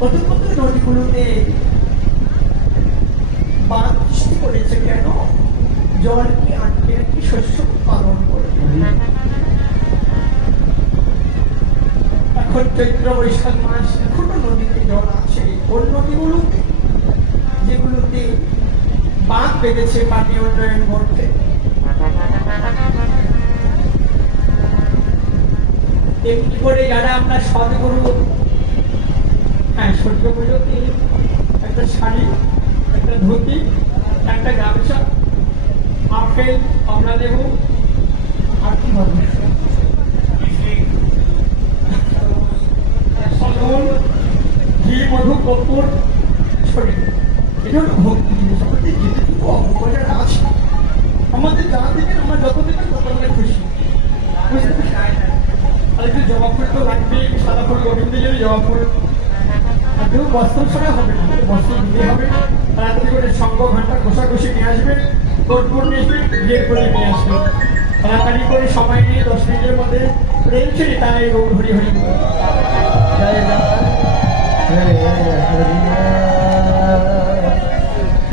কত কত নদীগুলোতে বাঁধ সৃষ্টি করেছে কেন? জলকে আটকে রাখি শস্য উৎপাদন করে। এখন চৈত্র বৈশাখ মাস, এখনো নদীতে জল আছে। কোন নদীগুলোতে? যেগুলোতে বাঁধ বেঁধেছে পানি উন্নয়ন করতে। তেমনি করে যারা আমরা সদ্গুরু, হ্যাঁ সূর্য পুজোতে একটা শাড়ি, একটা ধুতি, একটা গামছা, আপেল, কমলা লেবু আর কি হবে ফল, ঘি, মধু, কর্পূর ছড়িয়ে, এটা হলো ভক্তি জিনিস। আমাদের যেটুকু অপকার আছে, আমাদের যারা দেবেন আমরা যত দেবেন তত আমরা খুশি। বুঝতে পারছি? আর একটু জবা ফুল তো লাগবে, সাদা ফুল গোবিন্দের জন্য জবা ফুল। আর কেউ বস্ত্র ছাড়া হবে না, বস্ত্র দিতে হবে। তাড়াতাড়ি করে সঙ্গ ঘন্টা ঘষাঘষি নিয়ে আসবে, কর্পূর নিয়ে আসবে, বিয়ের করে নিয়ে আসবে। তাড়াতাড়ি করে সময় নিয়ে 10 মিনিটের মধ্যে প্রেম ছেড়ে তাই গৌর হরি হরি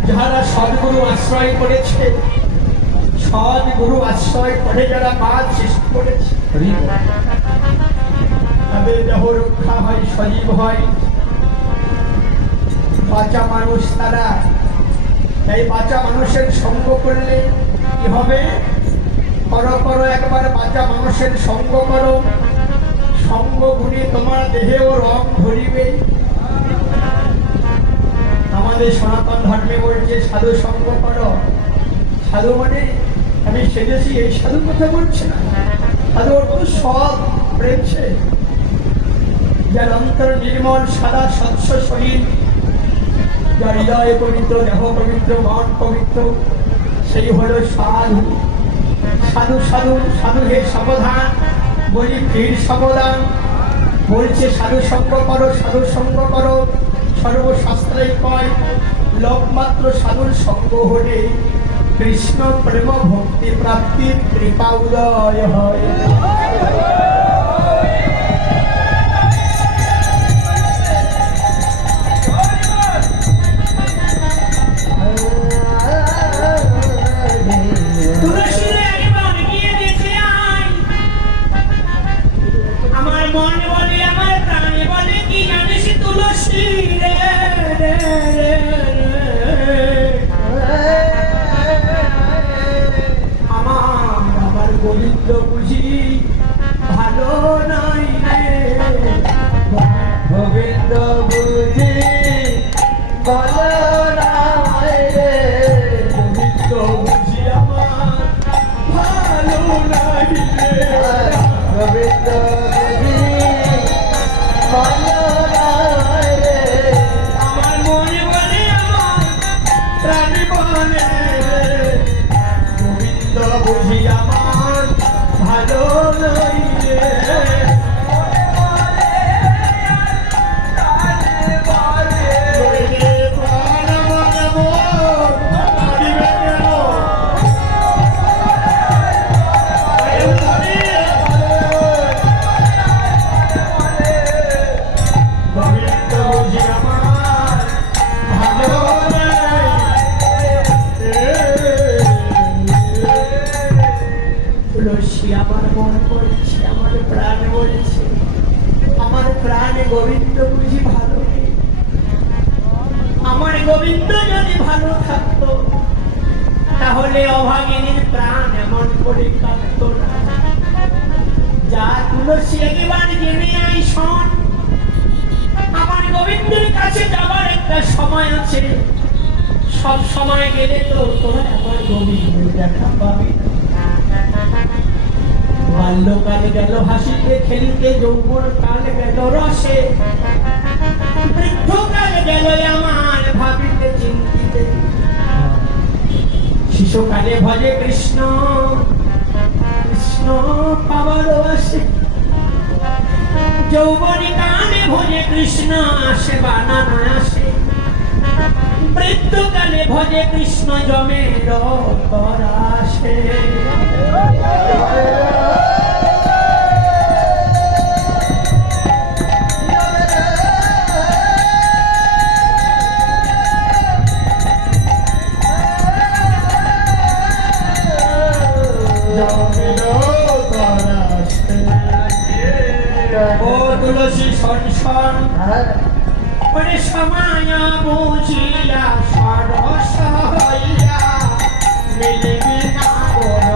যারা সদ্গুরু আশ্রয় করেছে, সদ্গুরু আশ্রয় করে যারা বাদ সৃষ্টি করেছে, তাদের দেহ রক্ষা হয়, সজীব হয়। বাঁচা মানুষ তারা। এই বাঁচা মানুষের সঙ্গ করলে কি হবে? করো করো একবার বাঁচা মানুষের সঙ্গ করো, সঙ্গ গুণে তোমার দেহেও রং ধরিবে। আমাদের সনাতন ধর্মে বলছে সাধু সঙ্গ করো। সাধু মানে আমি সেজেছি এই সাধু কথা বলছে না। সাধু অর্থ সব প্রেমছে, যার অন্তর নির্মল, সাদা স্বচ্ছ শরীর, যার হৃদয় পবিত্র, দেহ পবিত্র, মন পবিত্র, সেই হলো সাধু। সাধু সাধু সাধু হে সাবধান, বলি ফির সাবধান। বলছে সাধু সঙ্গ করো, সাধু সঙ্গ করো। সর্বশাস্ত্রে কয় লোকমাত্র সাধুর সঙ্গ হলে কৃষ্ণ প্রেম ভক্তি প্রাপ্তির কৃপা উদয় হয়। গোবিন্দ বুঝি ভালো নাই রে, গোবিন্দ বুঝি ভালো নাই রে, গোবিন্দ বুঝি আমার ভালো নাই রে, গোবিন্দ বুঝি ভালো নাই রে। আমার মনে বলে, আমার প্রাণে বলে, গোবিন্দ বুঝি আমার ভালো নাই রে। আমার মন বলছে, আমার প্রাণ বলছে, আমার প্রাণে গোবিন্দ বুঝি ভালো নেই। আমার গোবিন্দ যদি ভালো থাকতো তাহলে অভাগিনীর প্রাণ এমন করে কাঁদত না। যা তুলসী একবার জেনে আই শোন, আমার গোবিন্দের কাছে যাবার একটা সময় আছে। সব সময় গেলে তো তোরা আমার গোবিন্দের দেখা পাবি না। বাল্যকালে গেল হাসিতে খেলিতে, যৌবন কাল গেল রসে, বৃদ্ধকাল গেল আমার ভাবিতে চিন্তিতে। শিশুকালে ভজে কৃষ্ণ, কৃষ্ণ পাবার আসে, যৌবনী কালে ভজে কৃষ্ণ আসে বানানো আসে, মৃত্যুকালে ভজে কৃষ্ণ জমের আসে। শোন হ্যাঁ ওরে সময় বুঝিয়া সরস হইয়া মিলিবি না বড়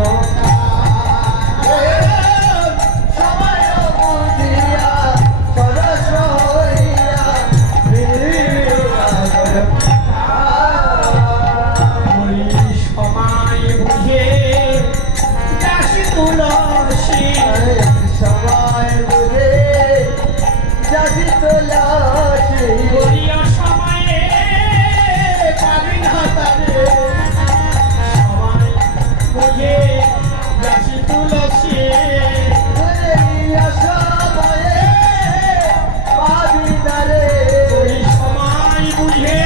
সময় বুঝিয়া সরস হইয়া ওই সময় বুঝে দাসী তুলসী সময় বুঝে যাবি তোলাসি ওই সময়ে পাবি না তারে সময় বুঝে দাসী তুলসী সময়ে পাবি না রে ওই সময় বুঝে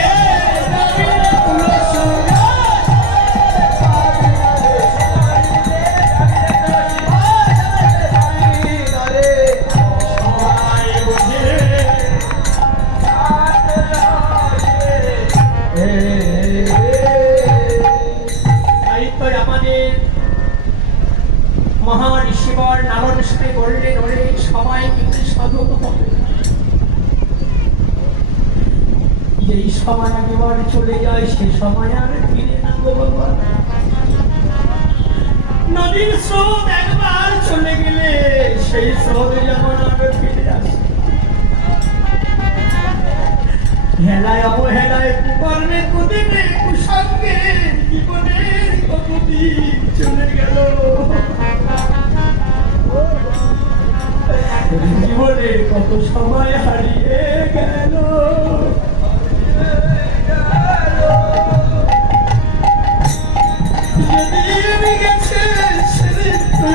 দাসী তুলসী পাবি না রে পাবি না রে সময় বুঝে তাই তো আমাদের মহান ঈশ্বর নারায়ণ সাথে বললেন ওরে সবাই কিন্তু সাধক হবে যেই সময় একবার চলে যায় সে সময় আর ফিরে না গো বাবা নদীর স্রোত একবার চলে গেলে সেই স্রোত যেমন আর ফিরে আসে হেলায় অবহেলায় কুকর্মে কুদিনে কুসঙ্গে জীবনের কতদিন চলে গেল জীবনে কত সময় হারিয়ে গেল যেদিন গেছে সেদিন তুই